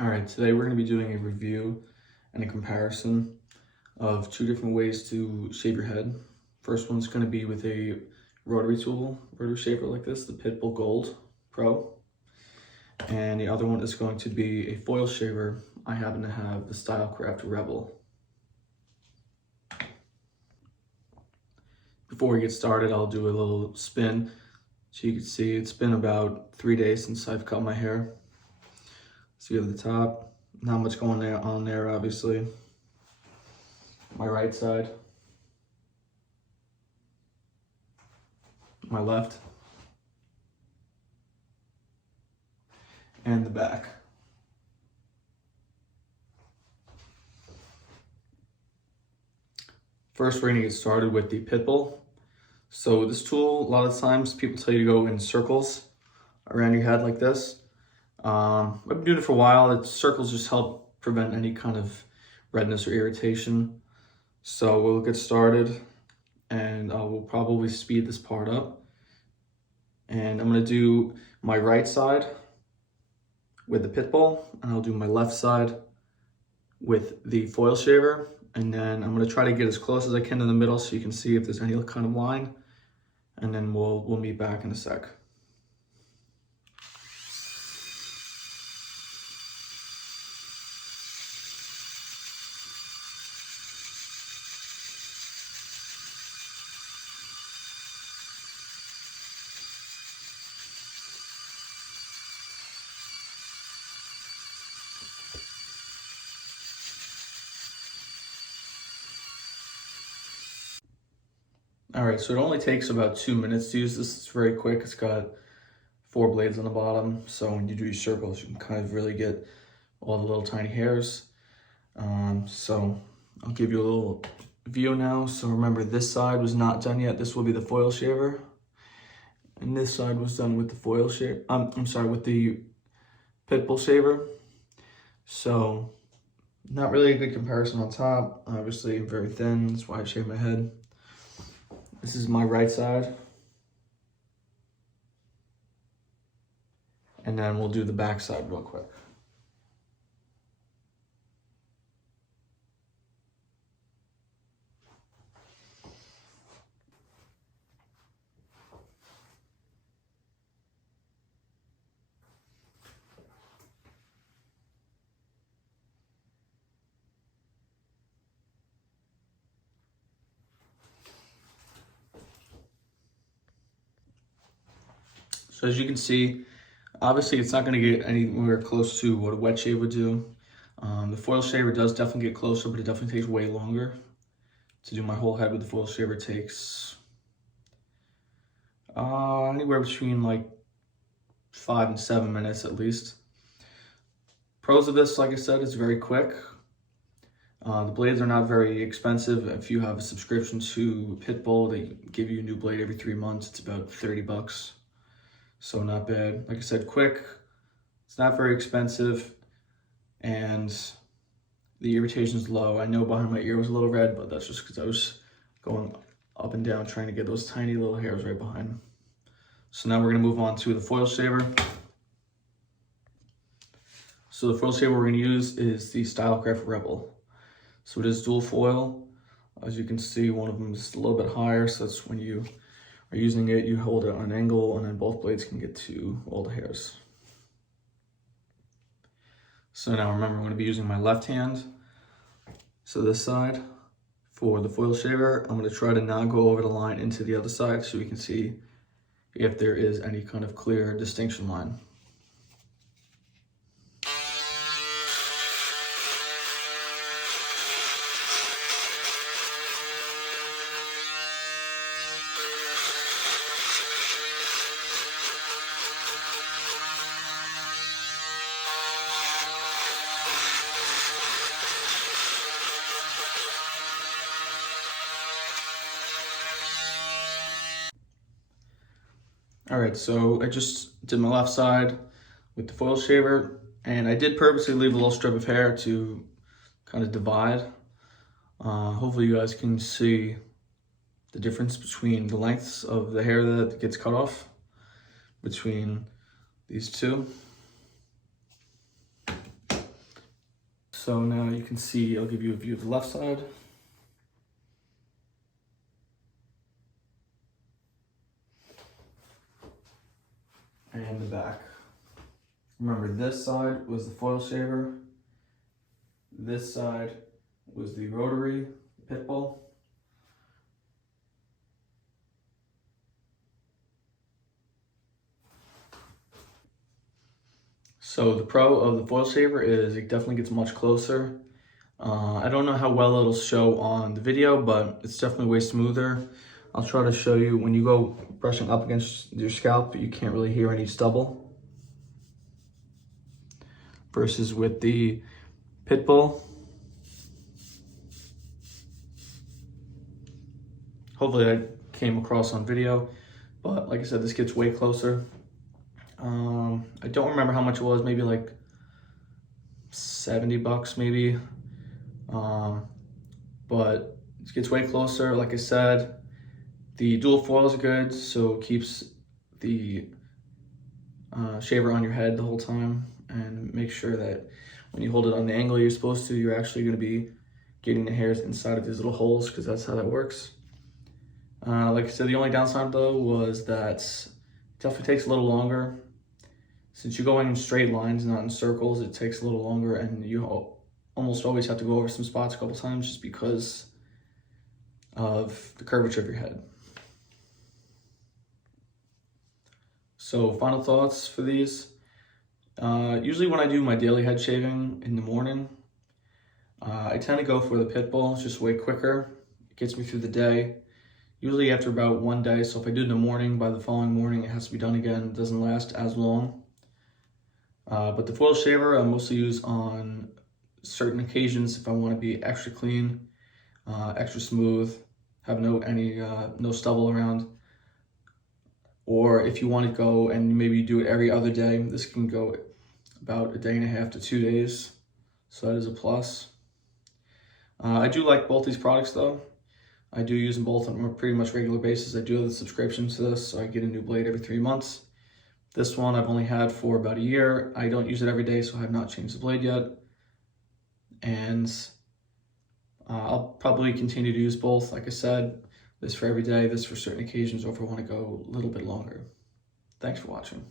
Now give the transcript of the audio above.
All right, today we're going to be doing a review and a comparison of two different ways to shave your head. First one's going to be with a rotary tool, rotary shaver like this, the Pitbull Gold Pro. And the other one is going to be a foil shaver. I happen to have the Stylecraft Rebel. Before we get started, I'll do a little spin. So you can see it's been about 3 days since I've cut my hair. See at the top, not much going on there, obviously. My right side, my left, and the back. First, we're gonna get started with the Pitbull. So this tool, a lot of times people tell you to go in circles around your head like this. I've been doing it for a while. Circles just help prevent any kind of redness or irritation. So we'll get started and we'll probably speed this part up. And I'm gonna do my right side with the Pitbull, and I'll do my left side with the foil shaver. And then I'm gonna try to get as close as I can in the middle so you can see if there's any kind of line. And then we'll meet back in a sec. All right, so it only takes about 2 minutes to use this. It's very quick. It's got 4 blades on the bottom. So when you do your circles, you can kind of really get all the little tiny hairs. So I'll give you a little view now. So remember, this side was not done yet. This will be the foil shaver. And this side was done with the foil shaver. With the Pitbull shaver. So not really a good comparison on top. Obviously very thin, that's why I shaved my head. This is my right side. And then we'll do the back side real quick. So as you can see, obviously it's not going to get anywhere close to what a wet shave would do. The foil shaver does definitely get closer, but it definitely takes way longer. To do my whole head with the foil shaver takes anywhere between like 5 and 7 minutes at least. Pros of this, like I said, it's very quick. The blades are not very expensive. If you have a subscription to Pitbull, they give you a new blade every 3 months. It's about 30 bucks. So not bad. Like I said, quick. It's not very expensive. And the irritation's low. I know behind my ear was a little red, but that's just because I was going up and down trying to get those tiny little hairs right behind. So now we're going to move on to the foil shaver. So the foil shaver we're going to use is the Stylecraft Rebel. So it is dual foil. As you can see, one of them is a little bit higher, so that's when you are using it, you hold it on an angle, and then both blades can get to all the hairs. So now remember, I'm going to be using my left hand. So this side, for the foil shaver, I'm going to try to not go over the line into the other side so we can see if there is any kind of clear distinction line. All right, so I just did my left side with the foil shaver, and I did purposely leave a little strip of hair to kind of divide. Hopefully you guys can see the difference between the lengths of the hair that gets cut off between these two. So now you can see, I'll give you a view of the left side. And the back. Remember, this side was the foil shaver. This side was the rotary Pitbull. So the pro of the foil shaver is it definitely gets much closer. I don't know how well it'll show on the video, but it's definitely way smoother. I'll try to show you when you go brushing up against your scalp, you can't really hear any stubble. Versus with the Pitbull. Hopefully that came across on video, but like I said, this gets way closer. I don't remember how much it was, maybe like 70 bucks maybe. But it gets way closer. Like I said, the dual foil is good, so it keeps the shaver on your head the whole time, and make sure that when you hold it on the angle you're supposed to, you're actually going to be getting the hairs inside of these little holes, because that's how that works. Like I said, the only downside though was that it definitely takes a little longer. Since you're going in straight lines, not in circles, it takes a little longer, and you almost always have to go over some spots a couple times just because of the curvature of your head. So final thoughts for these. Usually when I do my daily head shaving in the morning, I tend to go for the Pitbull. It's just way quicker. It gets me through the day. Usually after about one day, so if I do it in the morning, by the following morning it has to be done again. It doesn't last as long. But the foil shaver I mostly use on certain occasions if I want to be extra clean, extra smooth, have no stubble around. Or if you want to go and maybe do it every other day, this can go about a day and a half to 2 days. So that is a plus. I do like both these products though. I do use them both on a pretty much regular basis. I do have the subscription to this, so I get a new blade every 3 months. This one I've only had for about a year. I don't use it every day, so I have not changed the blade yet. And I'll probably continue to use both. Like I said, this for every day, this for certain occasions, or if I want to go a little bit longer. Thanks for watching.